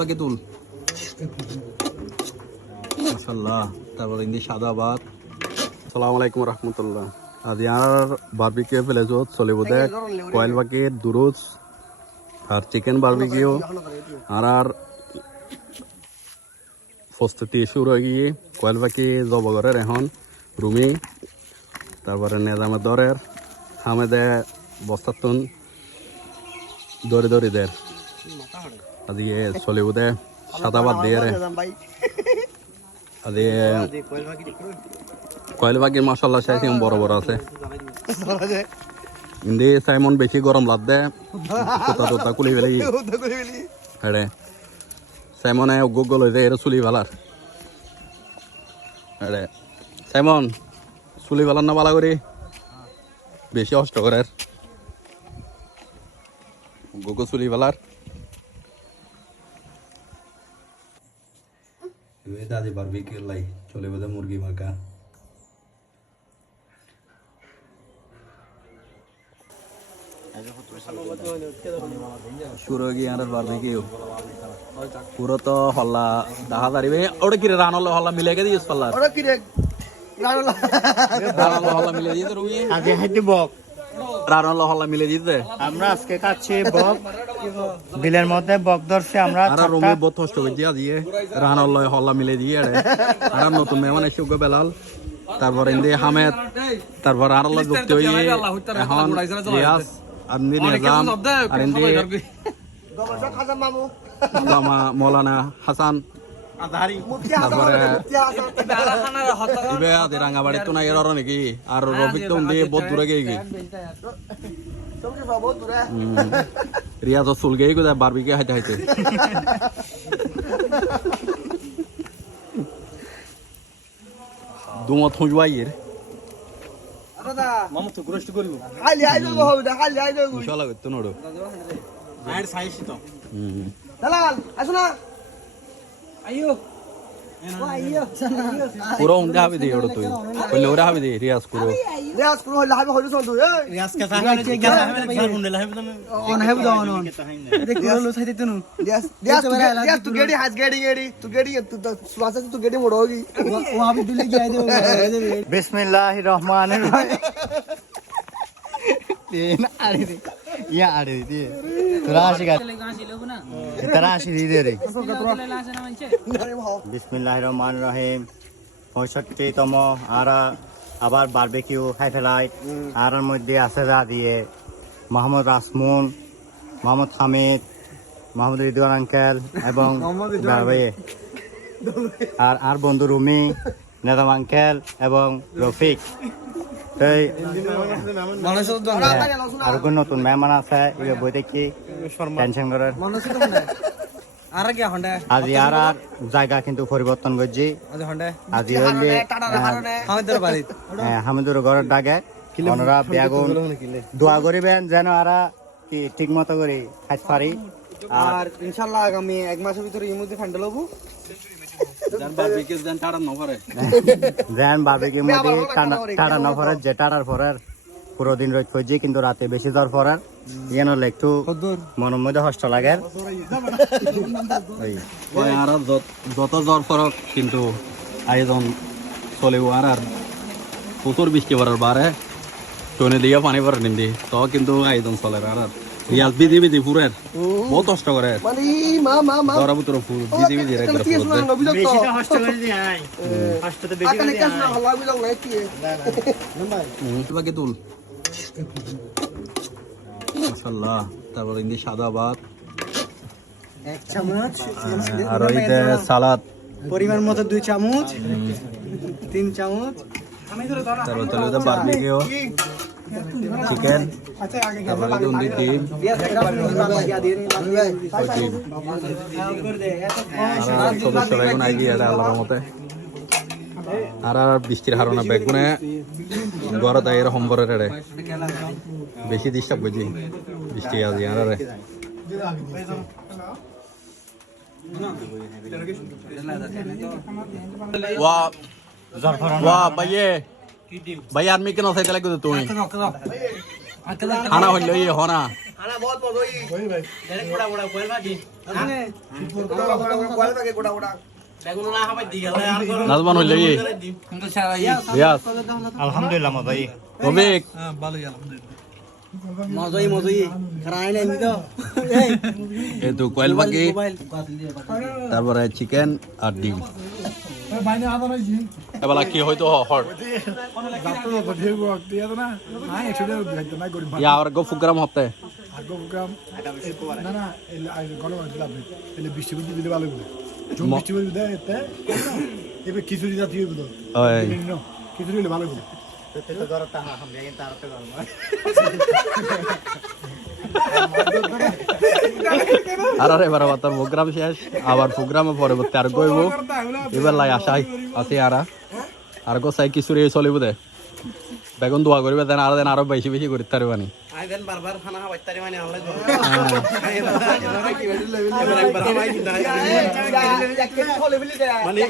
বাকি তুল মাশাআল্লাহ। তারপর ইন্দি সাদা ভাত। আসসালামু আলাইকুম রহমতুল্লাহ। আজ ইয়ার বারবিকিউ প্লেসত চলিব দে কয়েল বাকি দুরুজ আর চিকেন বারবিকিউ আর প্রস্তুতি শুরু হয়ে গিয়ে কয়েল বাকি জবগরের এখন রুমি তারপরে নেজামে দরের হামেদে বস্তাতুন দৌড়ে দৌড়ি দের আজকে চলিব দে সাদা ভাত দিয়ে রে আজকে কয়েল বাকি মশলা চাইছি বড় বড় আছে ইন্দি সাইমন বেশি গরম লাদ দে কোথা টোতা কুলি ফেলি হ্যাঁ সাইমনে গুগল হয়ে যায় এটা চুলি ভালার হ্যাঁ সাইমন চুলি ভালার না বালা করি বেশি কষ্ট করে গুগল চুলি ভালার দাদি বারবিকিউ লাই চলে বোধ মুরগি মার্কা শুরু গিয়ে আর বারবিকিউ পুরো তো হল্লা দেখা দাঁড়িয়ে ওটা কি রে রানল হল্লা মিলে গে দিস পাল্লা ওটা কি রে রানল হল্লা মিলে দিতে রুমি আগে হেঁটে বক রানল হল্লা মিলে দিতে আমরা আজকে কাচ্ছি বক বিলের মধ্যে বক ধরছে আমরা আর রুমি বহুত কষ্ট করে দিয়া দিয়ে রানল হল্লা মিলে দিয়ে আর নতুন মেহমান এসে ওকে বেলাল তারপর ইন্দি হামেদ তারপর আর আল্লাহ যুক্ত হয়ে এখন রিয়াজ আর নিজাম আর ইন্দি মামা মৌলানা হাসান তারপরে ইবে আদি রাঙ্গাবাড়ি তো নাই এর নাকি আর রফিক তো বহুত দূরে গিয়ে গি রিয়াজ চুল গিয়ে কোথায় বারবিকে হাইতে হাইতে দুমত খুঁজবাইয়ের মামা তো গ্রস্ট করিব খালি আইলো হবে না খালি আইলো ইনশাআল্লাহ করতে নড়ো আইর সাইজ তো দালাল আসো না আইও পুরো উন্ডা হবে দে ওড়ো তুই কইলে ওরা হবে দে রিয়াজ পুরো হলে হবে হইলো তুই রিয়াজ কে সাহায্য কে উন্ডা হবে না অন হবে দাও অন দেখ পুরো লো সাইতে তুই রিয়াজ তু গেড়ি হাজ গেড়ি তু গেড়ি তু সুবাসা তু গেড়ি মোড় होगी वहां भी दिल्ली के आए दे बिस्मिल्लाहिर रहमानिर रहीम तीन आरे दे या आरे दे तराशी का तराशी दे रे বিসমিল্লাহির রহমানির রহিম 65তম আর আবার বারবিকিউ খাই ফেলাই আর এর মধ্যে আছে যা দিয়ে মোহাম্মদ রাসমুন মোহাম্মদ হামিদ মোহাম্মদ রিদওয়ান আঙ্কেল এবং আর বন্ধু রুমি নেজাম আঙ্কেল এবং রফিক আর কোন নতুন মেহমান আছে বই দেখি টেনশন করার আজি আর জায়গা কিন্তু পরিবর্তন করছি আজি হইলে হামিদুর ঘরের ডাকে ওনারা বেগুন দোয়া করিবেন যেন আরা কি ঠিক মতো করে খাইতে পারি আর ইনশাআল্লাহ আগামী এক মাসের ভিতরে এই মধ্যে ফান্ডা লবো টাটা না পরে যে টাটার পরে পুরো দিন রোজ খুঁজছি কিন্তু রাতে বেশি জ্বর পড়ার ইয়ে নলে একটু মনের মধ্যে কষ্ট লাগে আর যত জ্বর পড়ক কিন্তু আয়োজন চলেও আর প্রচুর বৃষ্টি পড়ার বারে টনে দিয়ে পানি পড়ে নিন্দি তো কিন্তু আয়োজন চলে আর রিয়াজ বিধি বিধি পুরের বহুত কষ্ট করে ধরা ভিতরে ফুল বিধি বিধি বাকি তুল মাশাআল্লাহ। তারপর ইন্দি সাদা ভাত এক চামচ আর ওইতে সালাদ পরিমাণ মতো 2 চামচ 3 চামচ তারপর চলে ওটা বারবিকিউ চিকেন তারপরে দুধ ডিম সদস্য বেগুন আই গিয়ে আল্লাহর মতে আর বৃষ্টির হারণা বেগুনে গড়ত আই এরকম করে রে বেশি ডিস্টার্ব বুঝি বৃষ্টি আজ আর वाह भाई आदमी के नौसे चले तुम खाना हो लो ये होना আনা বহুত মজা হই वही भाई ডাইরেক্ট বড়া বড়া কোয়েল ভাজি আপনি কোয়াল থাকে গোটা গোটা বেগুন না হবে দিগালে আর করো নাজমান হইলে কি কিন্তু সারা রিয়াজ আলহামদুলিল্লাহ মজাই রবিক মজাই খারাই নাই তো এই তো কোয়েল পাখি তারপরে চিকেন আর ডিম भाई ने आधा नहीं जी এবেলা কি হয়তো হট जातो तो ठीक वो दिया तो ना हां एक्चुअली दिया ना गरीब ইয়া আর গো প্রোগ্রাম হতে আগো প্রোগ্রাম না না এই গলো দিলাম এই বৃষ্টি বৃষ্টি দিলে ভালো হবে জম বৃষ্টি বৃষ্টি দেয় এতে এবে খিচুড়ি জাতীয় বুঝো ওই খিচুড়ি হলে ভালো হবে তো গরম তা হাম যাই তার তো গরম আর আরে এবার আবার প্রোগ্রাম শেষ আবার প্রোগ্রামে পরবর্তী আর গইব এবার লাই আশাই আছে আর গো সাই কিছু রে চলিব দে বেগুন দোয়া করিবে দেন আর দেন আরো বেশি বেশি করি তার বানি আই দেন বারবার খানা খাওয়াই তারি মানে আনলে মানে